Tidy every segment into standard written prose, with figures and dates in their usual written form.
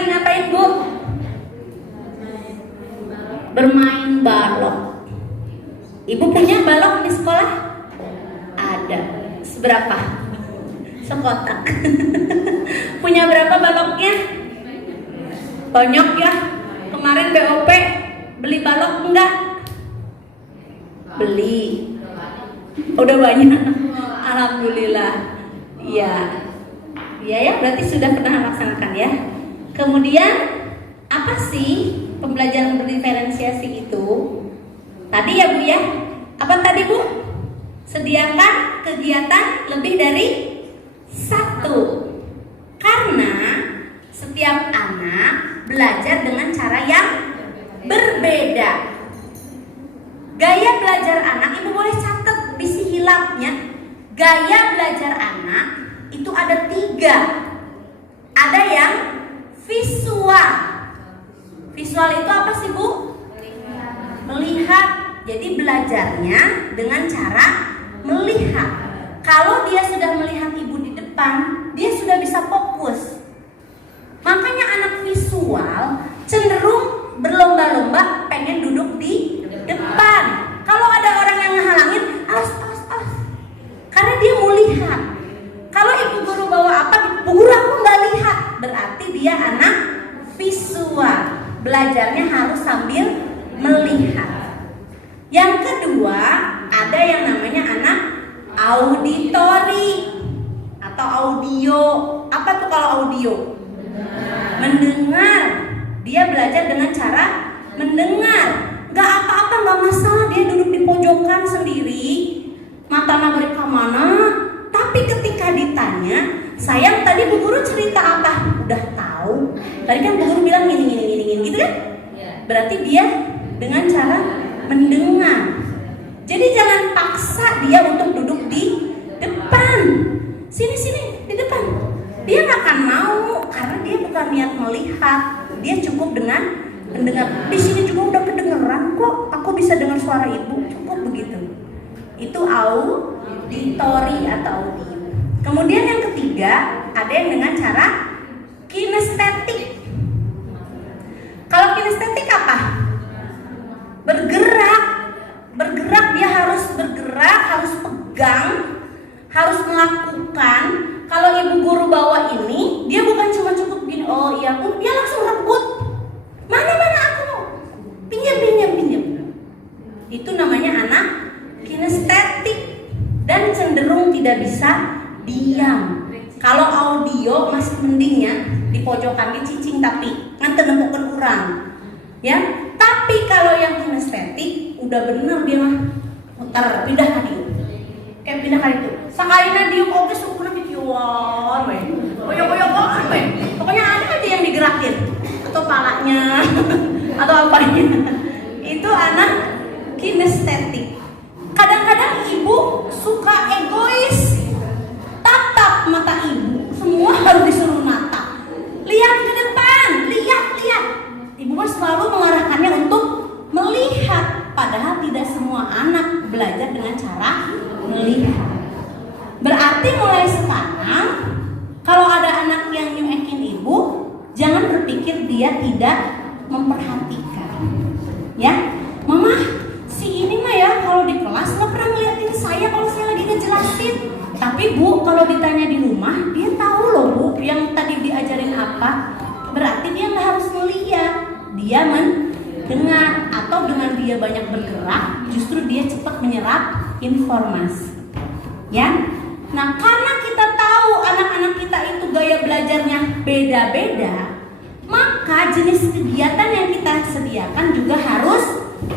lagi ngapain, Bu? Bermain balok. Ibu punya balok di sekolah? Ada. Seberapa? Sekotak. Punya berapa baloknya? Banyak ya. Kemarin BOP beli balok enggak? Beli. Udah banyak. Alhamdulillah. Iya. Iya ya, berarti sudah pernah melaksanakan ya. Kemudian apa sih pembelajaran berdiferensiasi itu? Tadi ya Bu ya. Apa tadi Bu? Sediakan kegiatan lebih dari satu. Karena setiap anak belajar dengan cara yang berbeda. Gaya belajar anak, Ibu boleh catat bisi hilapnya. Gaya belajar anak itu ada 3. Ada yang visual. Visual itu apa sih Bu? Melihat. Jadi belajarnya dengan cara melihat. Kalau dia sudah melihat Ibu di depan, dia sudah bisa fokus. Makanya anak visual cenderung berlomba-lomba pengen duduk di depan. Kalau ada orang yang ngehalangin, awas. Karena dia mau lihat. Kalau Ibu guru bawa apa, Bu guru aku nggak lihat, berarti dia anak visual. Belajarnya harus sambil melihat. Yang kedua, ada yang namanya anak auditori atau audio. Apa tuh kalau audio? Mendengar. Dia belajar dengan cara mendengar. Gak apa-apa, gak masalah dia duduk di pojokan sendiri, mata mereka mana. Tapi ketika ditanya, sayang tadi Bu guru cerita apa? Udah tahu. Tadi kan Bu guru bilang gini gitu kan? Berarti dia dengan cara mendengar. Jadi jangan paksa dia untuk duduk di depan. Sini di depan. Dia gak akan mau karena dia bukan niat melihat. Dia cukup dengan mendengar. Di sini juga udah kedengeran kok. Aku bisa dengar suara Ibu. Cukup begitu. Itu auditori atau audio. Kemudian yang ketiga, ada yang dengan cara kinestetik. Kalau kinestetik apa? Bergerak, dia harus bergerak, harus pegang, harus melakukan. Kalau Ibu guru bawa ini, dia bukan cuma cukup gini, oh iya, dia langsung rebut. Mana aku mau? Pinjam. Itu namanya anak kinestetik dan cenderung tidak bisa diam. Kalau audio masih mendingnya di pojokan dicicing tapi nganten nempukeun urang. Ya, tapi kalau yang kinestetik udah bener dia mah muter pindah ka dieu. Kayak pindah ka dieu. Sakalina dieu oge sukuna pikieuan we. Koyok-koyokan we. Pokoknya ada aja yang digerakin atau palanya atau apanya. Itu anak kinestetik. Kadang-kadang Ibu suka egois. Tatap mata Ibu, semua harus disuruh mata. Lihat ke depan, lihat. Ibu mah selalu mengarahkannya untuk melihat, padahal tidak semua anak belajar dengan cara melihat. Berarti mulai sekarang kalau ada anak yang nyuekin Ibu, jangan berpikir dia tidak memperhatikan. Ya, Mama, si ini mah ya kalau di kelas nggak pernah ngeliatin saya kalau saya lagi ngejelasin. Tapi Bu, kalau ditanya di rumah, dia tahu loh Bu yang tadi diajarin apa. Berarti dia nggak harus melihat, dia mendengar. Atau dengan dia banyak bergerak, justru dia cepat menyerap informasi. Ya, nah karena kita tahu anak-anak kita itu gaya belajarnya beda-beda, maka jenis kegiatan yang kita sediakan juga harus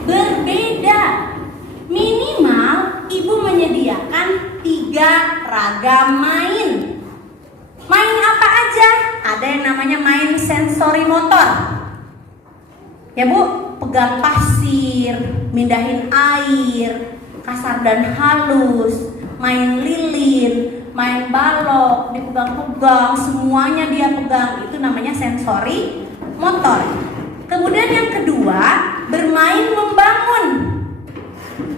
berbeda. Minimal Ibu menyediakan 3 ragam main. Main apa aja? Ada yang namanya main sensori motor. Ya Bu, pegang pasir, mindahin air, kasar dan halus, main lilin, main balok, dipegang-pegang, semuanya dia pegang. Itu namanya sensori motor. Kemudian yang kedua, bermain membangun.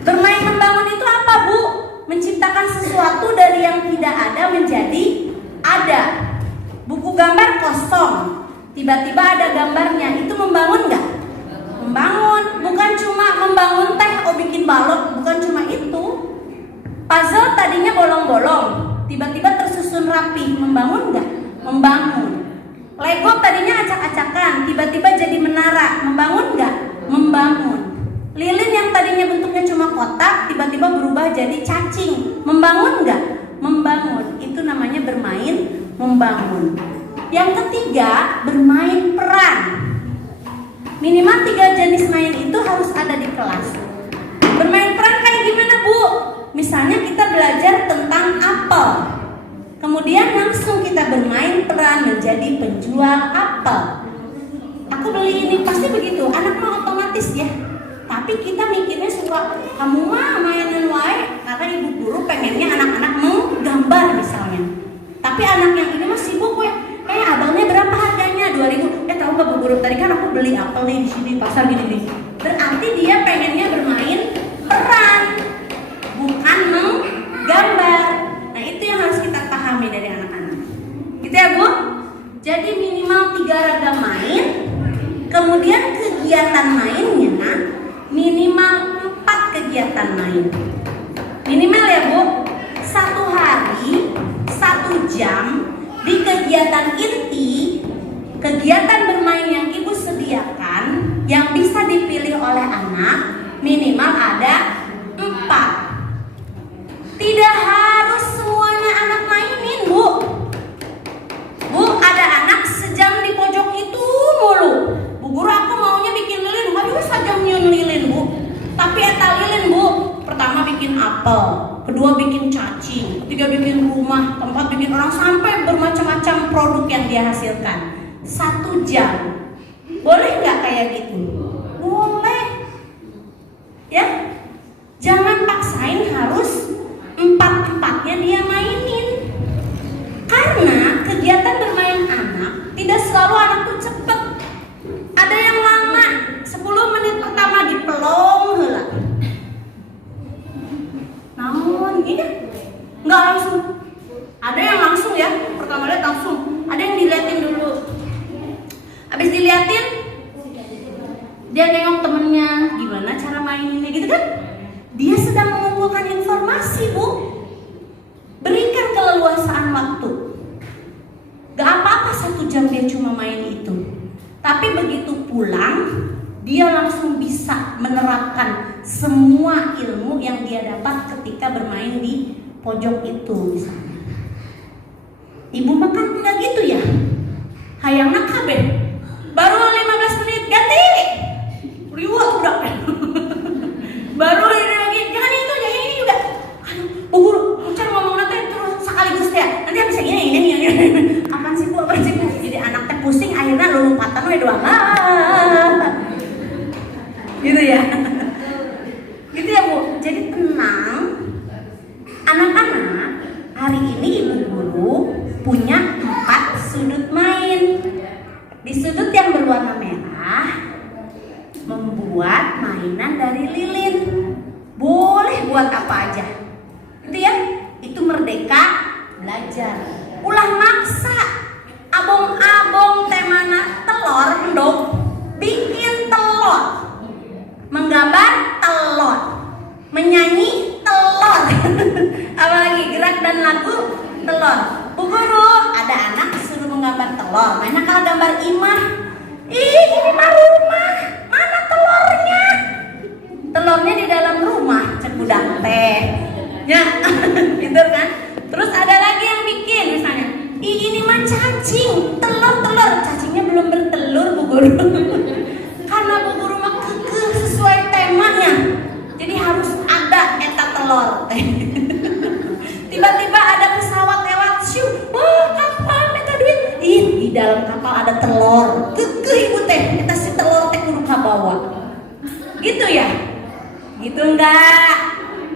Bermain membangun itu apa Bu? Menciptakan sesuatu dari yang tidak ada menjadi ada. Buku gambar kosong, tiba-tiba ada gambarnya, itu membangun nggak? Membangun. Bukan cuma membangun teh, bikin balok, bukan cuma itu. Puzzle tadinya bolong-bolong, tiba-tiba tersusun rapi, membangun nggak? Membangun. Lego tadinya acak-acakan, tiba-tiba jadi menara, membangun nggak? Membangun. Lilin yang tadinya bentuknya cuma kotak, tiba-tiba berubah jadi cacing, membangun nggak? Membangun. Itu namanya bermain membangun. Yang ketiga, bermain peran. Minimal 3 jenis main itu harus ada di kelas. Bermain peran kayak gimana, Bu? Misalnya kita belajar tentang apel, kemudian langsung kita bermain peran menjadi penjual apel. Aku beli ini, pasti begitu, anak mah otomatis ya. Tapi kita mikirnya suka, kamu mah mainan wae, karena ibu guru pengennya anak-anak menggambar misalnya. Tapi anak yang ini mah sibuk ya. Abangnya berapa harganya? 2.000. Tahu gak Bu Guru, tadi kan aku beli apel nih di sini pasar gini-gini. Berarti dia pengennya bermain peran, bukan menggambar. Nah, itu yang harus kita pahami dari anak-anak. Gitu ya, Bu? Jadi minimal 3 ragam main. Kemudian kegiatan mainnya minimal 4 kegiatan main. Minimal ya, Bu. 1 hari, 1 jam. Di kegiatan inti, kegiatan bermain yang ibu sediakan yang bisa dipilih oleh anak minimal ada 4. Tidak harus semuanya anak mainin, Bu. Bu, ada anak sejam di pojok itu mulu. Bu Guru, aku maunya bikin lilin. Aduh, sajam nyun lilin, Bu. Tapi eta lilin, Bu. Pertama bikin apel, kedua bikin cacing, ketiga bikin rumah, keempat bikin orang, sampai bermacam-macam produk yang dia hasilkan. 1 jam. Boleh nggak kayak gitu? Boleh. Ya, jangan paksain harus 4-4-nya dia mainin. Karena kegiatan bermain anak tidak selalu anak tuh cepet. Ada yang lama, 10 menit pertama dipelong heula. Namun ini nggak langsung. Ada yang langsung ya, pertama lihat langsung. Ada yang diliatin dulu. Habis diliatin, dia nengok temennya, gimana cara maininnya gitu kan? Dia sedang mengumpulkan informasi, Bu. Berikan keleluasaan waktu. Gak apa-apa 1 jam dia cuma main itu. Tapi begitu pulang, dia langsung bisa menerapkan semua ilmu yang dia dapat ketika bermain di pojok itu misalnya. Ibu makan enggak gitu ya? Hayangna kabeh. Baru 15 menit ganti. Riwa udah. Baru ini lagi. Jangan itu, jangan ini juga. Aduh, Bu Guru, cara ngomong nanti terus sekaligus ya. Nanti bisa ini. Apaan sih Bu? Jadi anaknya pusing, akhirnya lompatan we doang. Gitu ya. Gitu ya, Bu. Jadi tenang. Anak-anak, hari ini Ibu Guru punya 4 sudut main. Di sudut yang berwarna merah, membuat mainan dari lilin. Boleh buat apa aja. Itu ya, itu merdeka belajar. Ulah maksa. Abong-abong temana telur endok, bikin telur. Menggambar telur. Menyanyi telur. Apalagi gerak dan lagu telur. Bu Guru, ada anak suruh menggambar telur. Mana kalau gambar imah? Ih, ini mah rumah. Mana telurnya? Telurnya di dalam rumah, cek budak teh. Ya, gitu kan? Terus ada lagi yang bikin misalnya, ih ini mah cacing, telur. Cacingnya belum bertelur, Bu Guru. Karena Bu Guru mah kekeh sesuai temanya. Jadi harus ada eta telur teh. Tiba-tiba ada pesawat lewat, syuh, wah kapal minta duit. Ih, di dalam kapal ada telur. Kekeh ibu teh, kita si telur teh kudu kabawa. Gitu ya? Gitu enggak?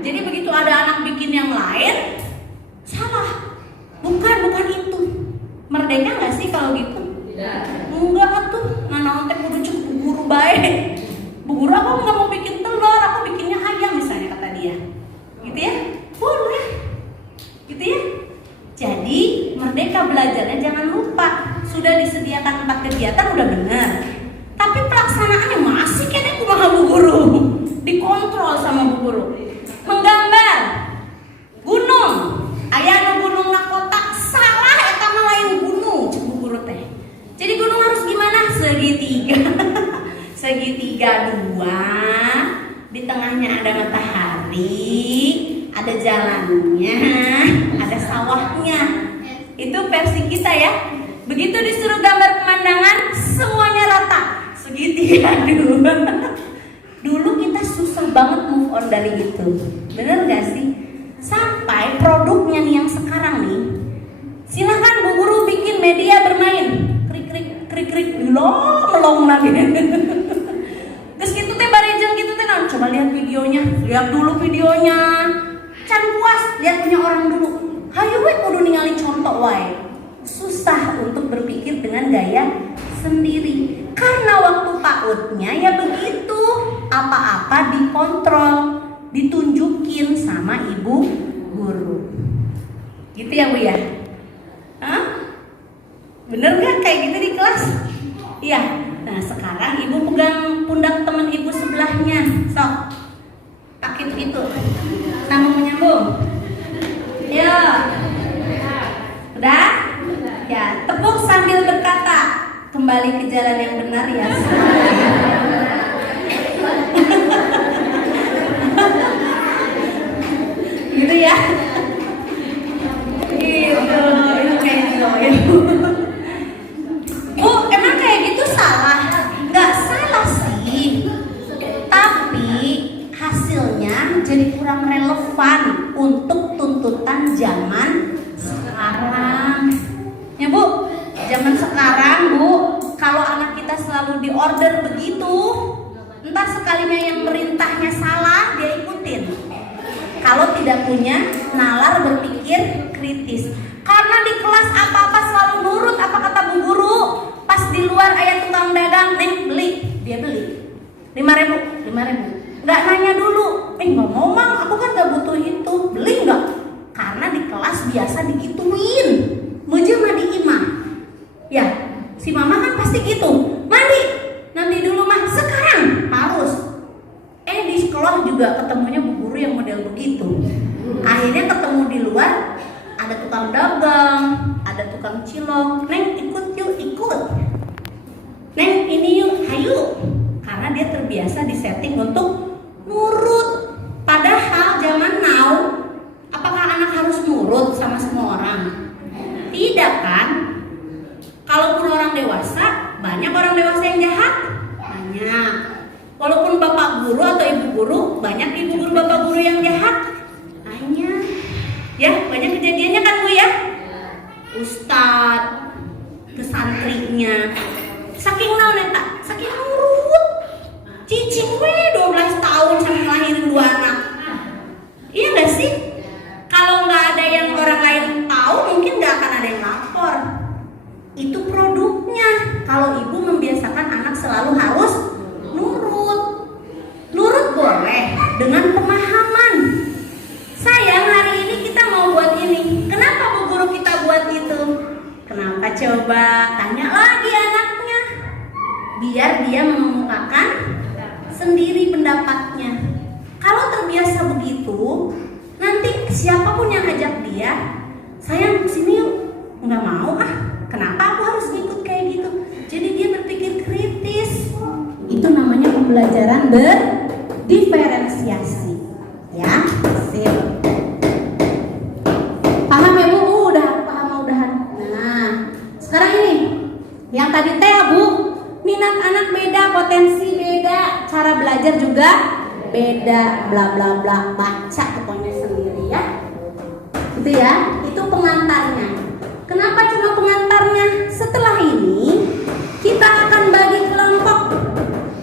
Jadi begitu ada anak bikin yang lain, salah. Bukan itu. Merdeka enggak sih kalau gitu? Enggak tuh. Nah, teh kudu cukup Bu Guru baik. Bu Guru, aku nggak mau bikin telur, aku bikinnya ayam misalnya, kata dia. Gitu ya? Boleh. Gitu ya. Jadi merdeka belajarnya jangan lupa sudah disediakan 4 kegiatan kegiatan udah bener, tapi pelaksanaannya masih kayaknya kumaha Bu Guru. Dikontrol sama Bu Guru. Menggambar gunung, aya nu gunung na kotak, salah eta mah lain gunung cek Bu Guru teh. Jadi gunung harus gimana? Segitiga. Segitiga dua, di tengahnya ada matahari, ada jalannya, ada sawahnya. Itu versi kita ya. Begitu disuruh gambar pemandangan, semuanya rata. Segitiga dua. Dulu kita susah banget move on dari itu. Bener gak sih? Sampai produknya nih yang sekarang nih, silahkan Bu Guru bikin media bermain. Krik melong lagi. Terus gitu teh barejeng gitu teh, nah, coba lihat videonya, lihat dulu videonya. Can puas lihat punya orang dulu. Hayu we kudu ningali contoh wae. Susah untuk berpikir dengan gaya sendiri. Karena waktu PAUD-nya ya begitu, apa-apa dikontrol, ditunjukin sama ibu guru. Gitu ya Bu ya? Hah? Bener gak kayak gitu di kelas? Iya. Nah sekarang ibu pegang pundak teman ibu sebelahnya. Sok. Pakai itu. Sambung menyambung. Ya. Udah? Ya. Tepuk sambil berkata, kembali ke jalan yang benar ya. Gitu ya. Gitu. Itu. Bu, emang kayak gitu salah? Gak salah sih, tapi hasilnya jadi kurang relevan untuk tuntutan zaman sekarang. Ya Bu, zaman sekarang Bu, kalau anak kita selalu diorder begitu, entar sekalinya yang merintahnya salah dia ikutin. Kalau tidak punya nalar berpikir kritis. Karena di kelas apa-apa selalu nurut apa kata Bu Guru. Pas di luar ayat tukang dagang, neng beli, dia beli 5.000. Nggak nanya dulu, nggak mau Mang, aku kan nggak butuh itu, beli nggak? Karena di kelas biasa digituin, meja mandi imah. Ya, si mama kan pasti gitu, mandi, nanti dulu mah, sekarang harus. Di sekolah juga ketemunya Bu Guru yang model begitu. Akhirnya ketemu di luar, ada tukang dagang, ada tukang cilok, neng ikut yuk, ikut. Neng ini yuk, hayu. Karena dia terbiasa disetting untuk nurut. Padahal zaman now, apakah anak harus nurut sama semua orang? Tidak kan? Kalaupun orang dewasa, banyak orang dewasa yang jahat? Banyak. Walaupun bapak guru atau ibu guru, banyak ibu guru bapak guru yang jahat? Banyak. Ya, banyak kejadiannya kan Bu ya? Ustadz ke santrinya, saking naon eta? Saking nurut. Cicing we 12 tahun sampai ngelahirin 2 anak. Iya gak sih? Kalau nggak ada yang orang lain tahu, mungkin nggak akan ada yang lapor. Itu produknya. Kalau ibu membiasakan anak selalu harus nurut. Nurut boleh dengan pemahaman. Sayang, hari ini kita mau buat ini. Kenapa Bu Guru kita buat itu? Kenapa coba? Tanya lagi anaknya. Biar dia mengemukakan sendiri pendapatnya. Kalau terbiasa begitu, nanti siapapun yang ajak dia, sayang kesini yuk, nggak mau ah. Kenapa aku harus ngikut kayak gitu? Jadi dia berpikir kritis. Itu namanya pembelajaran berdiferensiasi. Ya, sip. Paham ya Bu? Udah paham udahan. Nah, sekarang ini yang tadi teh ya Bu, minat anak beda, potensi beda, cara belajar juga beda, bla bla bla, baca pokoknya sendiri ya. Gitu ya, itu pengantarnya. Kenapa cuma pengantarnya? Setelah ini kita akan bagi kelompok.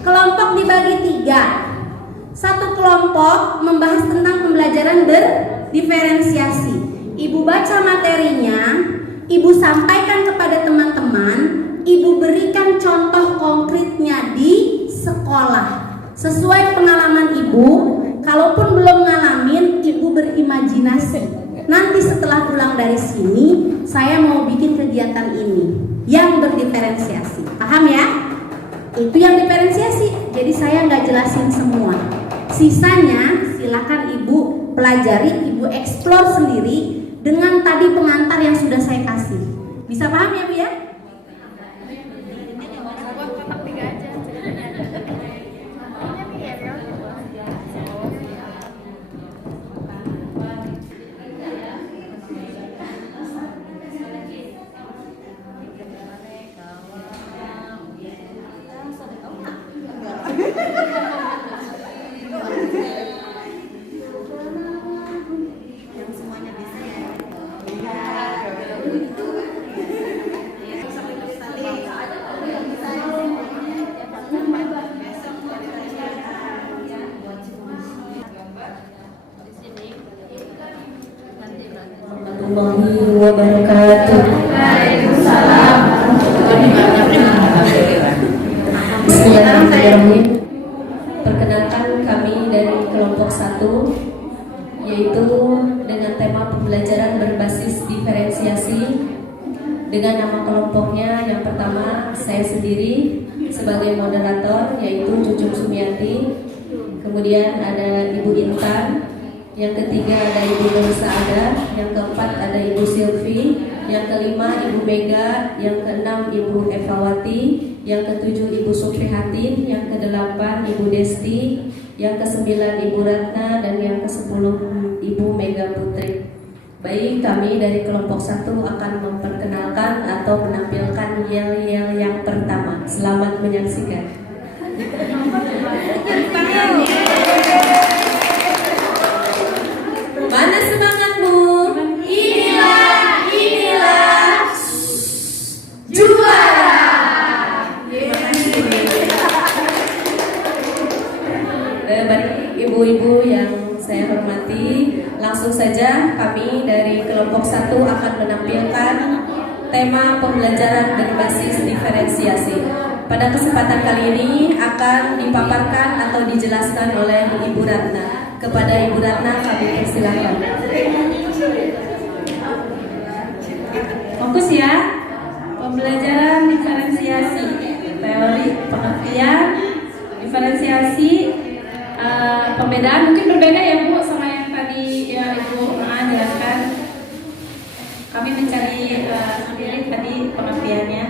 Kelompok dibagi 3. Satu kelompok membahas tentang pembelajaran berdiferensiasi. Ibu baca materinya, ibu sampaikan kepada teman-teman, ibu berikan contoh konkretnya di sekolah. Sesuai pengalaman ibu, kalaupun belum ngalamin, ibu berimajinasi. Nanti setelah pulang dari sini, saya mau bikin kegiatan ini yang berdiferensiasi. Paham? Itu yang diferensiasi. Jadi saya nggak jelasin semua. Sisanya silakan ibu pelajari, ibu eksplor sendiri dengan tadi pengantar yang sudah saya kasih. Bisa paham ya Bu ya? Warahmatullahi wabarakatuh. Bismillahirrahmanirrahim. Perkenalkan kami dari kelompok 1, yaitu dengan tema pembelajaran berbasis diferensiasi. Dengan nama kelompoknya, yang pertama saya sendiri sebagai moderator, yaitu Cucuk Sumiati. Kemudian ada Ibu Intan. Yang ketiga ada Ibu Nur Saadah, yang keempat ada Ibu Silvi, yang kelima Ibu Mega, yang keenam Ibu Evawati, yang ketujuh Ibu Suprihatin, yang kedelapan Ibu Desti, yang kesembilan Ibu Ratna, dan yang kesepuluh Ibu Mega Putri. Baik, kami dari kelompok 1 akan memperkenalkan atau menampilkan yel-yel yang pertama. Selamat menyaksikan. Mana semangatmu? Inilah juara. Baik ibu-ibu yang saya hormati, langsung saja kami dari kelompok 1 akan menampilkan tema pembelajaran berbasis diferensiasi. Pada kesempatan kali ini akan dipaparkan atau dijelaskan oleh Ibu Ratna. Kepada Ibu Ratna kami persilakan. Fokus ya, pembelajaran diferensiasi, teori pengertian, diferensiasi, pembedaan mungkin berbeda ya Bu sama yang tadi ya Ibu jelaskan. Kami mencari sendiri tadi pengertiannya.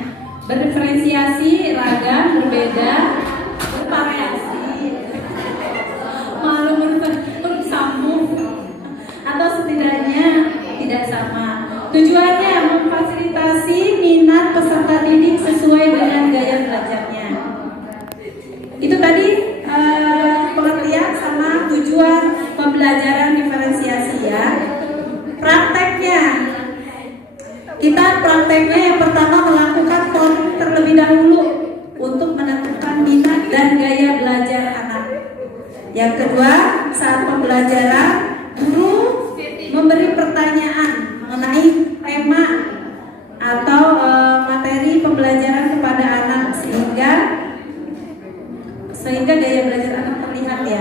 Berdiferensiasi, ragam, berbeda, bervariasi, huruf sambung, atau setidaknya tidak sama. Tujuannya memfasilitasi minat peserta didik sesuai dengan gaya belajarnya. Itu tadi pengertian sama tujuan pembelajaran diferensiasi ya. Prakteknya, kita prakteknya yang pertama melakukan forum terlebih dahulu untuk menentukan minat dan gaya belajar anak. Yang kedua, saat pembelajaran, guru memberi pertanyaan mengenai tema atau materi pembelajaran kepada anak sehingga gaya belajar anak terlihat ya.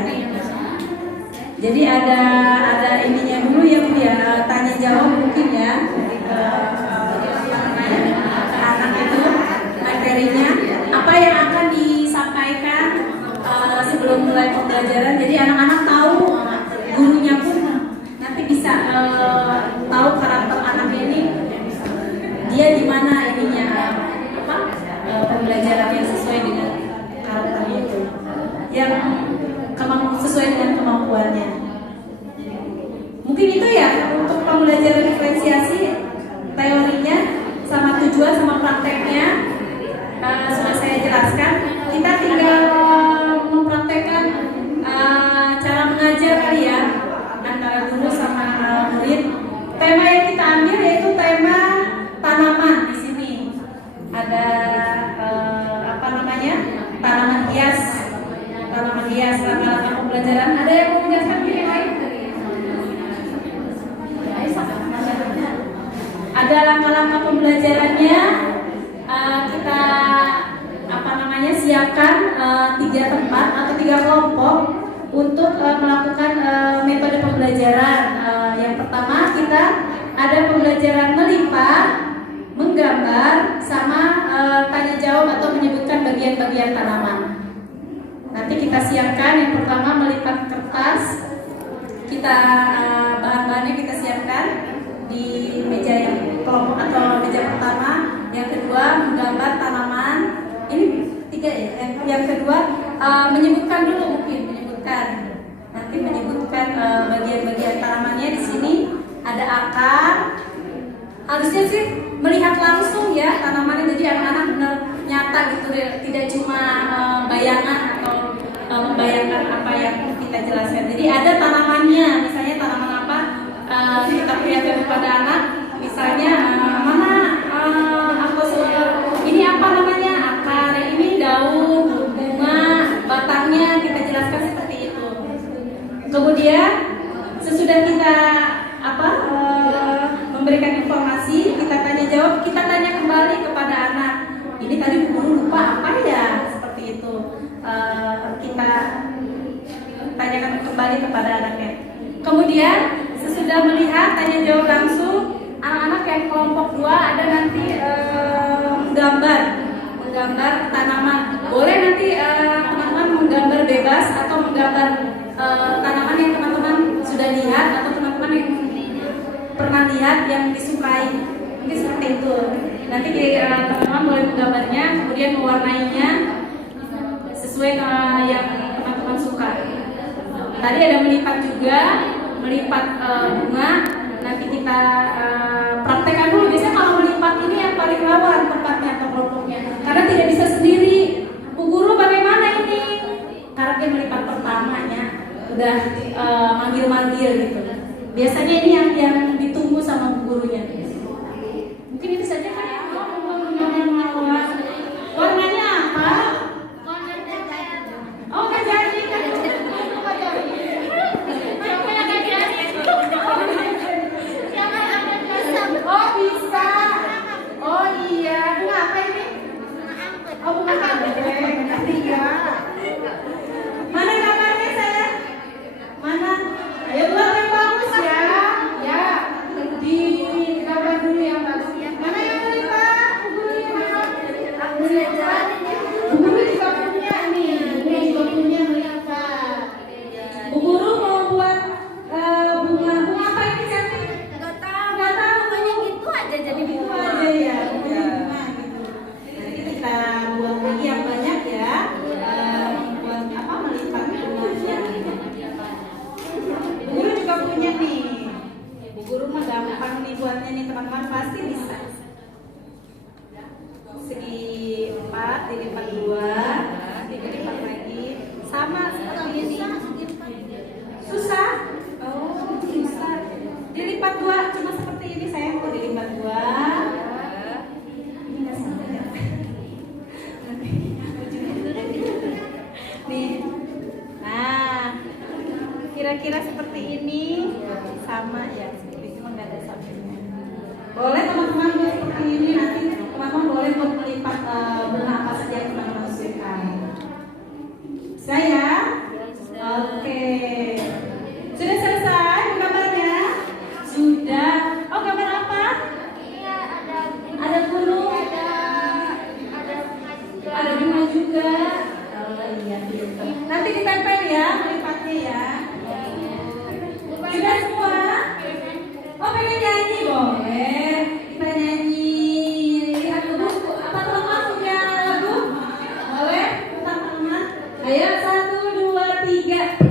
Jadi ada ininya dulu ya Bu ya, tanya jawab mungkin ya. Anak itu materinya apa yang akan disampaikan sebelum mulai pembelajaran. Jadi anak-anak tahu, gurunya pun nanti bisa tahu karakter anaknya ini, dia di mana ininya pembelajaran yang sesuai dengan karakternya itu, yang sesuai dengan kemampuannya. Mungkin itu ya untuk pembelajaran diferensiasi, teorinya sama tujuan sama prakteknya sudah saya jelaskan. Kita tinggal mempraktekkan cara mengajar kali ya antara guru sama murid. Tema yang kita ambil yaitu tema tanaman. Di sini ada tanaman hias, langkah-langkah pembelajaran. Ada yang mau menjelaskan yang lain? Ada langkah-langkah pembelajarannya. Kita siapkan 3 tempat atau 3 kelompok untuk melakukan metode pembelajaran. Yang pertama kita ada pembelajaran melipat, menggambar, sama tanya jawab atau menyebutkan bagian-bagian tanaman. Nanti kita siapkan yang pertama melipat kertas. Kita bahan-bahannya kita siapkan di meja yang kelompok atau meja pertama. Yang kedua menggambar tanaman. Ini tiga ya. Yang kedua menyebutkan dulu mungkin nanti menyebutkan bagian-bagian tanamannya. Di sini ada akar. Harusnya sih melihat langsung ya tanamannya, jadi anak-anak benar nyata gitu, tidak cuma bayangan atau membayangkan apa yang kita jelaskan. Jadi ada tanamannya, misalnya tanaman apa kita perlihatkan kepada anak, misalnya mana ini apa namanya, akar, ini daun, bunga, batangnya kita jelaskan seperti itu. Kemudian sesudah kita memberikan informasi, kita tanya jawab, kita tanya kembali kepada anak. Ini tadi guru lupa apa ya? Seperti itu. Kita tanyakan kembali kepada anaknya. Kemudian sesudah melihat tanya jawab langsung, anak-anak yang kelompok 2 ada nanti menggambar tanaman. Boleh nanti teman-teman menggambar bebas atau menggambar tanaman yang teman-teman sudah lihat atau teman-teman yang pernah lihat yang disukai, mungkin seperti itu. Nanti teman-teman boleh menggambarnya, kemudian mewarnainya sesuai yang teman-teman suka. Tadi ada melipat juga, melipat bunga. Nanti kita praktekkan dulu. Biasanya kalau melipat ini yang paling rawan tempatnya atau kelompoknya, karena tidak bisa sendiri. Bu guru bagaimana ini? Karena dia melipat pertamanya udah manggil-manggil gitu. Biasanya ini yang ditunggu sama bu gurunya. Mungkin itu saja kan ya. Warnanya apa? Oh, nggak jadi kan? Oh bisa. Oh iya. Bunga apa ini? Oh bunga anggrek. Iya. Mana gambarnya saya? Mana? Ayo buat yang bagus ya. Ya. Di gambar dulu yang bagus. Mana yang melipat? Bu guru yang mana? Aku lihat. Bu guru juga punya nih. Ini juga punya melipat. Bu guru mau buat bunga apa ini cantik? Nggak tahu. Banyak gitu aja jadi gitu aja ya. Bunga gitu. Nanti kita buat lagi yang banyak ya. Buat apa melipat bunganya. Bu guru juga punya nih. Bu guru mah gampang nih buatnya nih teman-teman, pasti bisa. Segi 4 dilipat 2, dilipat lagi, sama seperti ini. Susah? Oh susah. Dilipat 2 cuma seperti ini sayang, tuh dilipat 2. Ini nggak sampai ya. Nih. Nah, kira-kira seperti ini, sama ya, seperti cuma nggak ada sampingnya. Boleh teman-teman buat seperti ini, nanti teman-teman boleh buat melipat bunga apa saja yang teman-teman suka. Saya? Oke. Sudah selesai gambarnya? Sudah. Oh gambar apa? Ada gunung, ada bunga juga. Oh iya. Nanti ditempel ya, melipatnya ya. Sudah semua? Oh pengen nyanyi boleh. Kita nyanyi. Lihat buku. Apa teman-teman punya lagu? Boleh? Teman-teman. Ayo 1, 2, 3.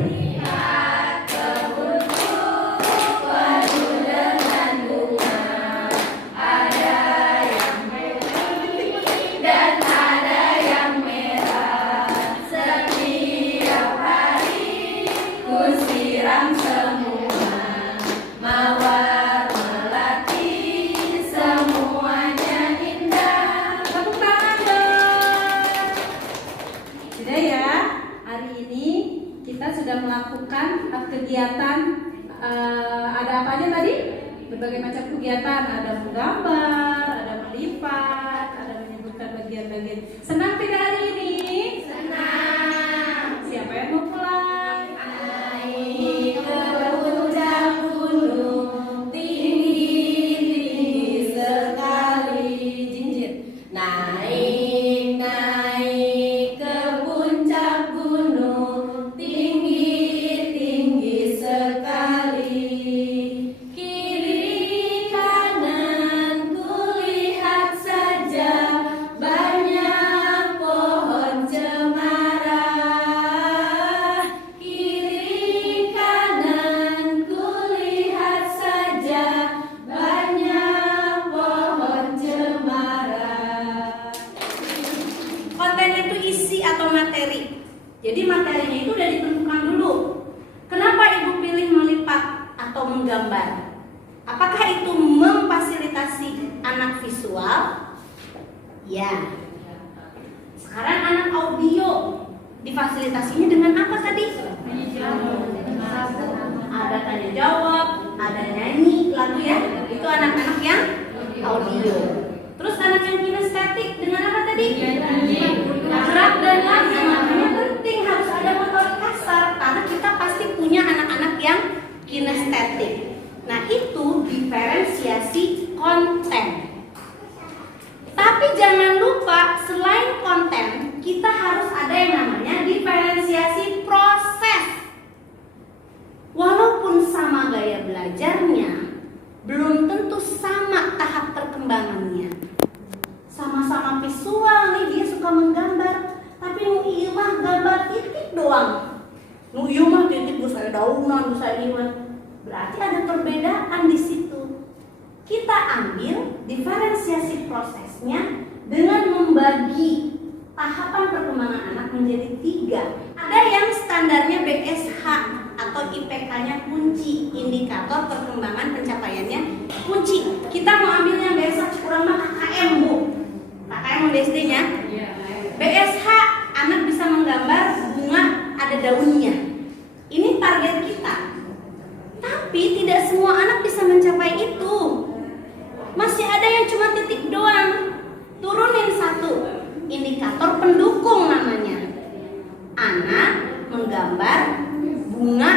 Sudah melakukan kegiatan ada apa aja tadi? Berbagai macam kegiatan, ada menggambar, ada melipat, ada menyebutkan bagian-bagian. Senang tidak hari ini? Senang. Siapa yang mau pulang? Naik ke puncak gunung tinggi sekali, jinjit. Naik materi. Jadi materinya itu udah ditentukan dulu. Kenapa ibu pilih melipat atau menggambar? Apakah itu memfasilitasi anak visual? Ya. Sekarang anak audio, difasilitasinya dengan apa tadi? Ada tanya jawab, ada nyanyi lagu ya. Itu anak-anak yang audio. Terus anak yang kinestetik dengan apa tadi? Gerak dan lari. Makanya penting harus ada motorik kasar karena kita pasti punya anak-anak yang kinestetik. Nah, itu diferensiasi konten. Tapi jangan lupa selain konten, kita harus ada yang namanya diferensiasi proses. Walaupun sama gaya belajarnya, belum tentu sama tahap perkembangannya. Sama-sama visual nih, dia suka menggambar, tapi nu ieu mah gambar titik doang. Nu ieu mah titik geus aya daunan, geus aya ieu. Berarti ada perbedaan di situ. Kita ambil diferensiasi prosesnya dengan membagi tahapan perkembangan anak menjadi 3. Ada yang standarnya BSH atau IPK-nya kunci, indikator perkembangan pencapaiannya kunci. Kita mau ambilnya BSH kurang mah KKM, Bu. KKM SD-nya. BSH anak bisa menggambar bunga ada daunnya. Ini target kita. Tapi tidak semua anak bisa mencapai itu. Masih ada yang cuma titik doang. Turunin 1, indikator pendukung namanya. Anak menggambar bunga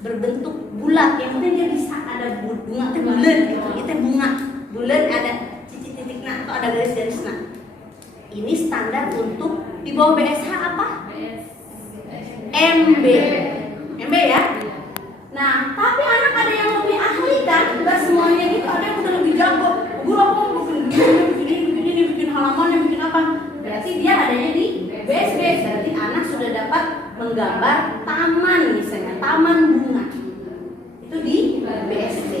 berbentuk bulat. Yang penting dia bisa ada bunga teh bulat gitu. Itu bunga bulat ada titik-titiknya atau ada garis-garisnya. Ini standar untuk di bawah BSH apa? MB. MB ya. Nah, tapi anak ada yang lebih ahli kan? Enggak semuanya gitu, ada yang udah lebih jago. Guru aku bikin halaman, bikin apa? Berarti dia adanya di BSB. Berarti anak sudah dapat menggambar taman misalnya, taman bunga. Itu di BSB.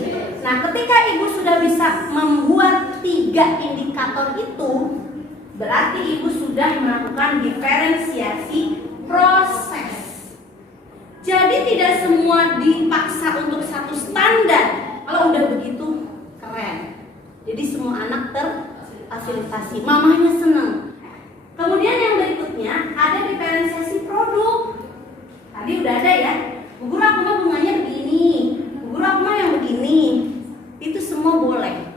Nah, ketika ibu sudah bisa membuat 3 indikator itu, berarti ibu sudah melakukan diferensiasi proses. Jadi tidak semua dipaksa untuk satu standar. Kalau udah begitu keren. Jadi semua anak terfasilitasi, mamanya senang. Kemudian yang berikutnya ada diferensiasi produk. Tadi udah ada ya. Bu guru aku mah bunganya begini, bu guru aku mah yang begini. Itu semua boleh.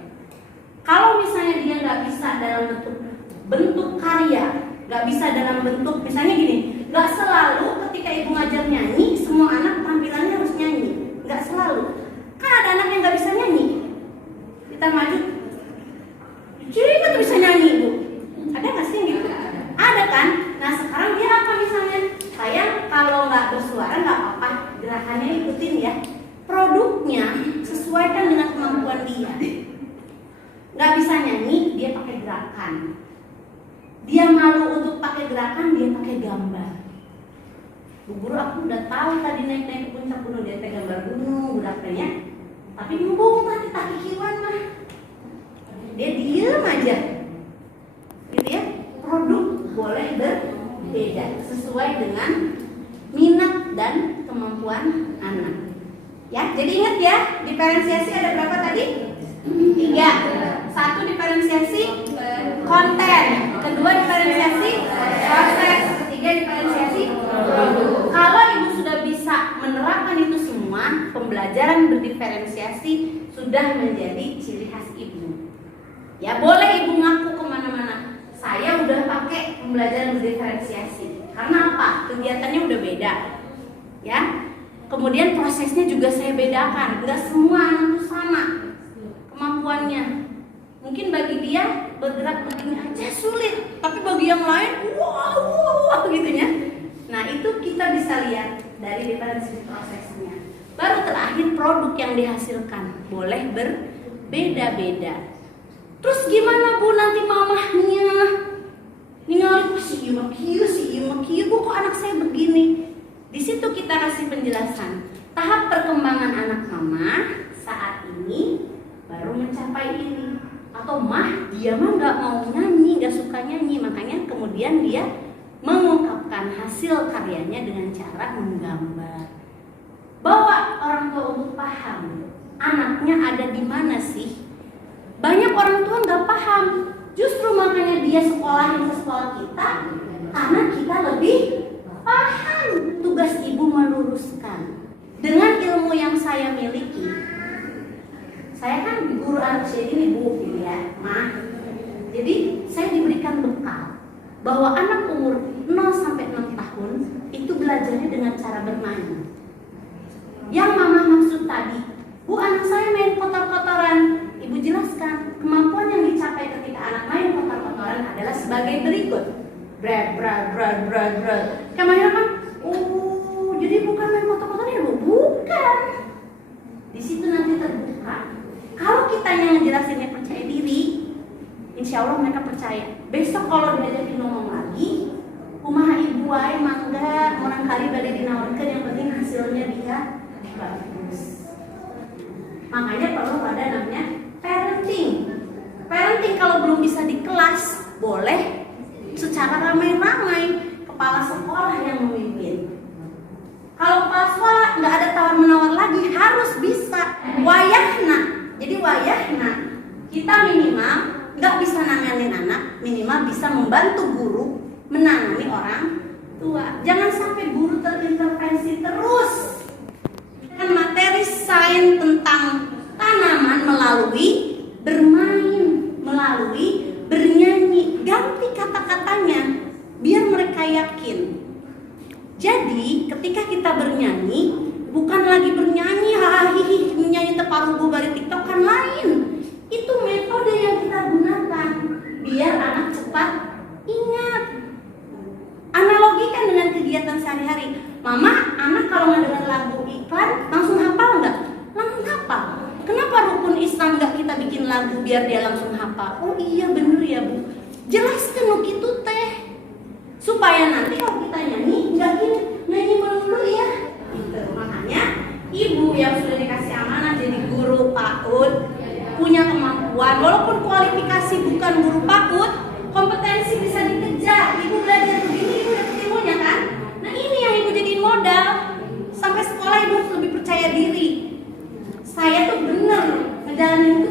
Kalau misalnya dia nggak bisa dalam bentuk karya, nggak bisa dalam bentuk misalnya gini, nggak selalu ketika ibu ngajar nyanyi semua anak tampilannya harus nyanyi, nggak selalu. Kan ada anak yang nggak bisa nyanyi, kita maju, jadi kan bisa nyanyi bu, ada nggak sih gitu? Ada kan? Nah sekarang dia apa misalnya? Sayang kalau nggak bersuara nggak apa-apa, gerakannya ikutin ya. Produknya sesuaikan dengan kemampuan dia. Nggak bisa nyanyi, dia pakai gerakan. Dia malu untuk pakai gerakan, dia pakai gambar. Bu guru aku udah tahu tadi naik-naik ke puncak gunung, dia pakai gambar gunung, gerakannya. Tapi mumpung tadi tak kikiwan mah. Dia diem aja. Gitu ya. Produk boleh berbeda sesuai dengan minat dan kemampuan anak. Ya, jadi ingat ya, diferensiasi ada berapa tadi? 3. 1 diferensiasi konten, kedua diferensiasi proses, ketiga diferensiasi produk. Kalau ibu sudah bisa menerapkan itu semua, pembelajaran berdiferensiasi sudah menjadi ciri khas ibu. Ya boleh ibu ngaku kemana-mana, saya udah pakai pembelajaran berdiferensiasi. Karena apa? Kegiatannya udah beda, ya. Kemudian prosesnya juga saya bedakan. Enggak semua anak itu sama kemampuannya. Mungkin bagi dia bergerak begini aja sulit, tapi bagi yang lain wow gitu ya. Nah itu kita bisa lihat dari diferensiasi prosesnya. Baru terakhir produk yang dihasilkan boleh berbeda-beda. Terus gimana bu nanti mamahnya ningali si ieu kok anak saya begini. Di situ kita kasih penjelasan tahap perkembangan anak mama saat ini baru mencapai ini. Atau dia mah nggak mau nyanyi, nggak suka nyanyi, makanya kemudian dia mengungkapkan hasil karyanya dengan cara menggambar. Bawa orang tua untuk paham anaknya ada di mana sih. Banyak orang tua nggak paham, justru makanya dia sekolahin ke sekolah kita karena kita lebih paham. Tugas ibu meluruskan dengan ilmu yang saya miliki. Saya kan guru anak usia ini bu, gitu ya, Ma. Jadi saya diberikan bekal bahwa anak umur 0 sampai 6 tahun itu belajarnya dengan cara bermain. Yang mama maksud tadi, bu anak saya main kotor-kotoran. Ibu jelaskan kemampuan yang dicapai ketika anak main kotor-kotoran adalah sebagai berikut. Brad. Kamera kan, oh jadi bukan main kotor-kotoran ya bu? Bukan. Di situ nanti terbuka. Kalau kita yang ngejelasinnya percaya diri, insya Allah mereka percaya. Besok kalau diajakin ngomong lagi, kumaha ibu wae mangga, orang kali balik dinawarkan, yang penting hasilnya dia bagus. Makanya perlu ada namanya parenting. Parenting kalau belum bisa di kelas, boleh secara ramai-ramai kepala sekolah yang memimpin. Kalau kepala sekolah nggak ada tawar-menawar lagi, harus bisa wayahna. Jadi wayahna kita minimal nggak bisa nanganin anak, minimal bisa membantu guru menangani orang tua. Jangan sampai guru terintervensi terus. Kan materi sains tentang tanaman melalui bermain, melalui bernyanyi, ganti kata-katanya biar mereka yakin. Jadi ketika kita bernyanyi, bukan lagi bernyanyi hahihi menyanyi teparuh bari tiktokan lain. Itu metode yang kita gunakan biar anak cepat ingat. Analogikan dengan kegiatan sehari-hari. Mama, anak kalau ngedengar lagu iklan langsung hafal nggak? Langsung hafal. Kenapa rukun Islam nggak kita bikin lagu biar dia langsung hafal? Oh iya bener ya bu. Jelaskan lo gitu teh. Supaya nanti kalau kita nyanyi nggak gini nyanyi melulu ya. Gitu. Makanya ibu yang sudah dikasih amanah jadi guru PAUD punya kemampuan, walaupun kualifikasi bukan guru PAUD, kompetensi bisa dikejar. Ibu belajar begini, ibu dapat ilmunya kan? Nah ini yang ibu jadiin modal. Sampai sekolah ibu harus lebih percaya diri. Saya tuh bener ngejalanin itu